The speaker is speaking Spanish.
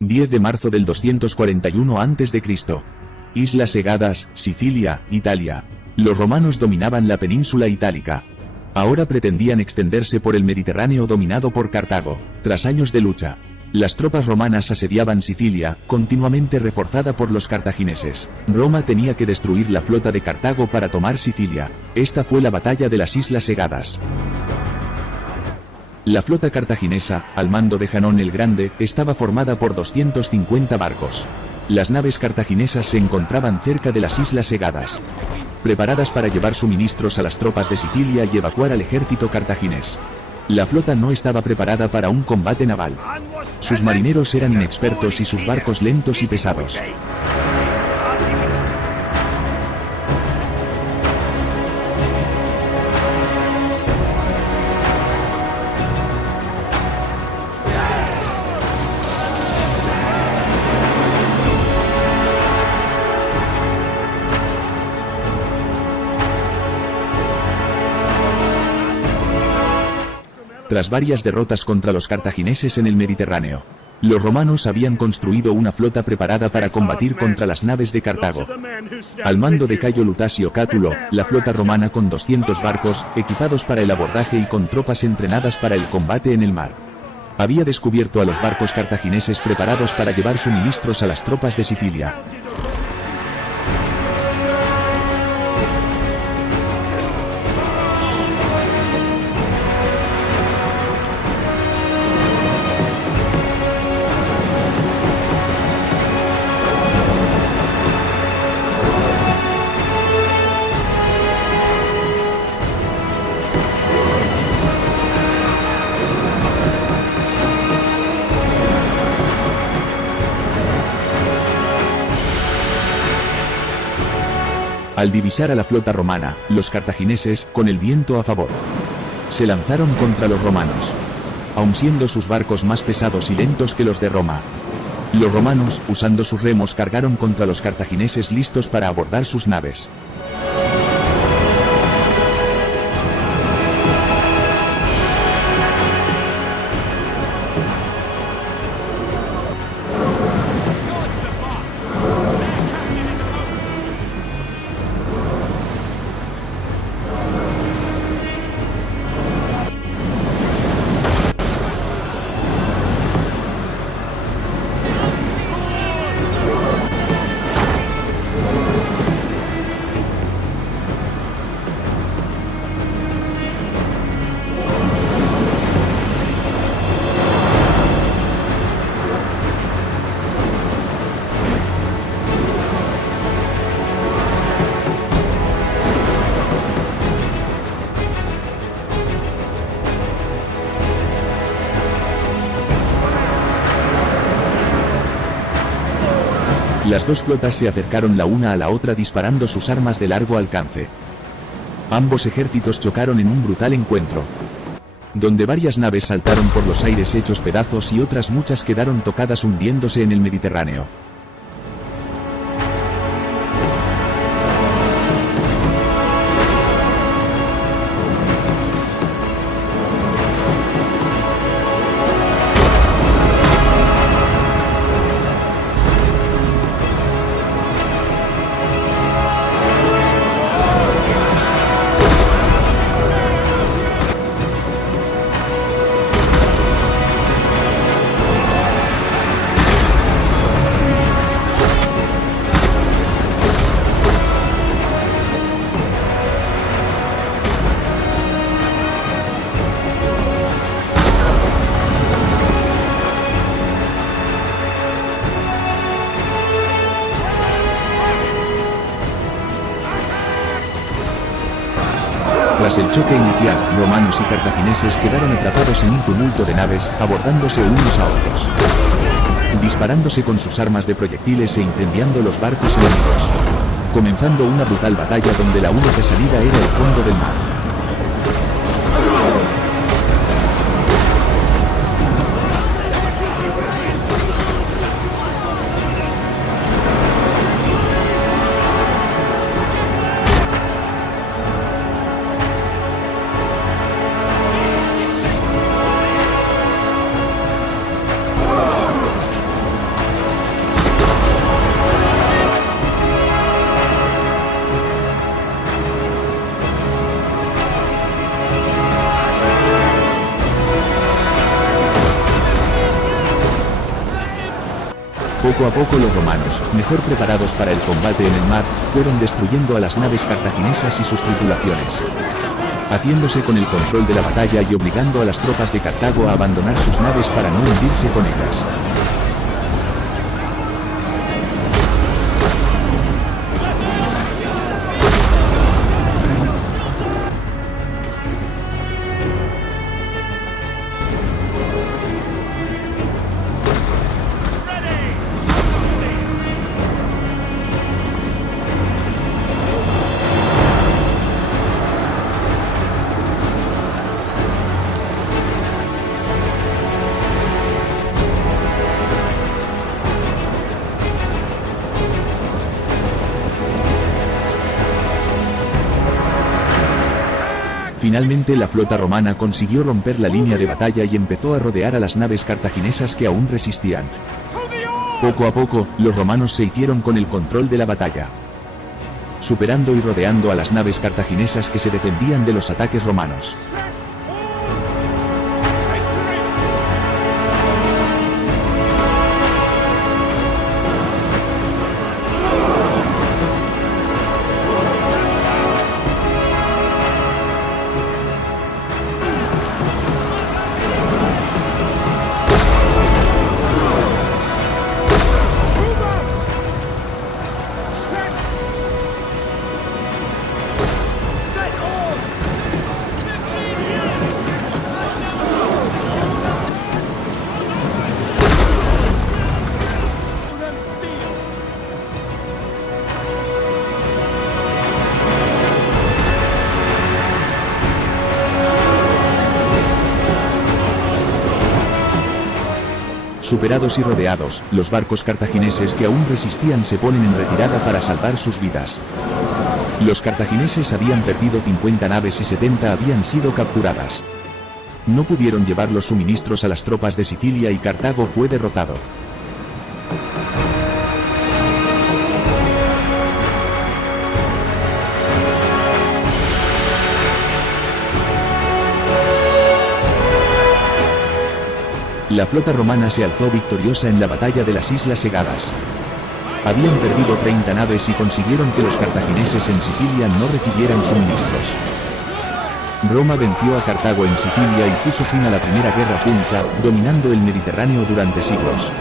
10 de marzo del 241 a.C. Islas Egadas, Sicilia, Italia. Los romanos dominaban la península itálica. Ahora pretendían extenderse por el Mediterráneo dominado por Cartago. Tras años de lucha, las tropas romanas asediaban Sicilia, continuamente reforzada por los cartagineses. Roma tenía que destruir la flota de Cartago para tomar Sicilia. Esta fue la batalla de las Islas Egadas. La flota cartaginesa, al mando de Janón el Grande, estaba formada por 250 barcos. Las naves cartaginesas se encontraban cerca de las Islas Egadas, preparadas para llevar suministros a las tropas de Sicilia y evacuar al ejército cartaginés. La flota no estaba preparada para un combate naval. Sus marineros eran inexpertos y sus barcos lentos y pesados. Tras varias derrotas contra los cartagineses en el Mediterráneo, los romanos habían construido una flota preparada para combatir contra las naves de Cartago. Al mando de Cayo Lutasio Cátulo, la flota romana con 200 barcos, equipados para el abordaje y con tropas entrenadas para el combate en el mar, había descubierto a los barcos cartagineses preparados para llevar suministros a las tropas de Sicilia. Al divisar a la flota romana, los cartagineses, con el viento a favor, se lanzaron contra los romanos, aun siendo sus barcos más pesados y lentos que los de Roma. Los romanos, usando sus remos, cargaron contra los cartagineses listos para abordar sus naves. Las dos flotas se acercaron la una a la otra disparando sus armas de largo alcance. Ambos ejércitos chocaron en un brutal encuentro, donde varias naves saltaron por los aires hechos pedazos y otras muchas quedaron tocadas hundiéndose en el Mediterráneo. Tras el choque inicial, romanos y cartagineses quedaron atrapados en un tumulto de naves, abordándose unos a otros, disparándose con sus armas de proyectiles e incendiando los barcos enemigos, comenzando una brutal batalla donde la única salida era el fondo del mar. Poco a poco los romanos, mejor preparados para el combate en el mar, fueron destruyendo a las naves cartaginesas y sus tripulaciones, haciéndose con el control de la batalla y obligando a las tropas de Cartago a abandonar sus naves para no hundirse con ellas. Finalmente la flota romana consiguió romper la línea de batalla y empezó a rodear a las naves cartaginesas que aún resistían. Poco a poco, los romanos se hicieron con el control de la batalla, superando y rodeando a las naves cartaginesas que se defendían de los ataques romanos. Superados y rodeados, los barcos cartagineses que aún resistían se ponen en retirada para salvar sus vidas. Los cartagineses habían perdido 50 naves y 70 habían sido capturadas. No pudieron llevar los suministros a las tropas de Sicilia y Cartago fue derrotado. La flota romana se alzó victoriosa en la batalla de las Islas Egadas. Habían perdido 30 naves y consiguieron que los cartagineses en Sicilia no recibieran suministros. Roma venció a Cartago en Sicilia y puso fin a la Primera Guerra Púnica, dominando el Mediterráneo durante siglos.